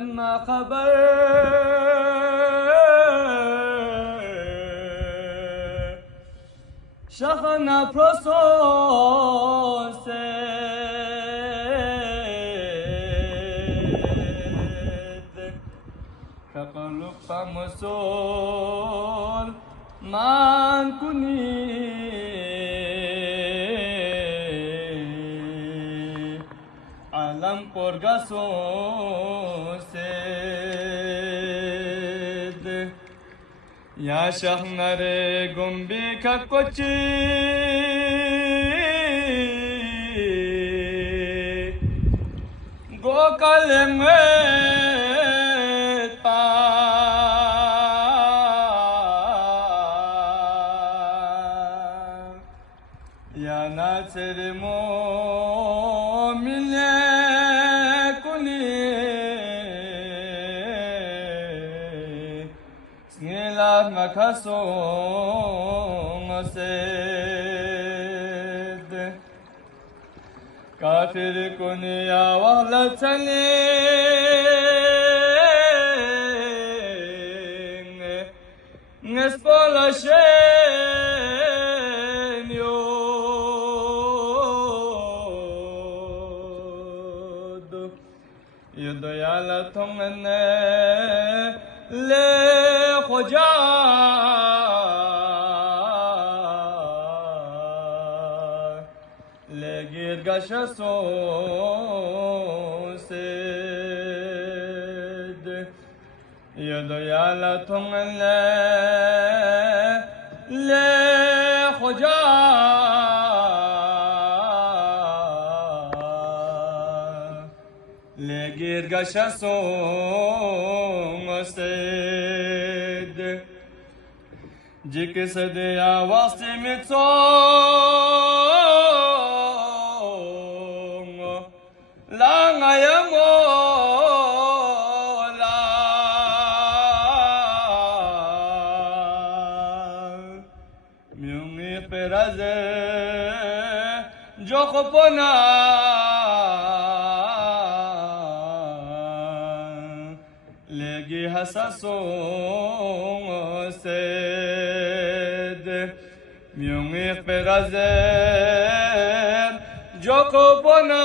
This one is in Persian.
ما خبر شخنا پروسوس كقلب مسول man kuni alam porgaso sed ya shahnare gumbi kakochi gokalme Seremo mile kuni snila makaso mased kafir kuni ya wahla tani nespola يديال تمنى لخجا لغير قشسو سيد يديال تمنى لخجا لغير قشسو مستد جيك سديا واسي متصوم لا غيمو لا ميومي فرازه جو خبنا لگی حساسو سد میونی فرازر جو کو بنا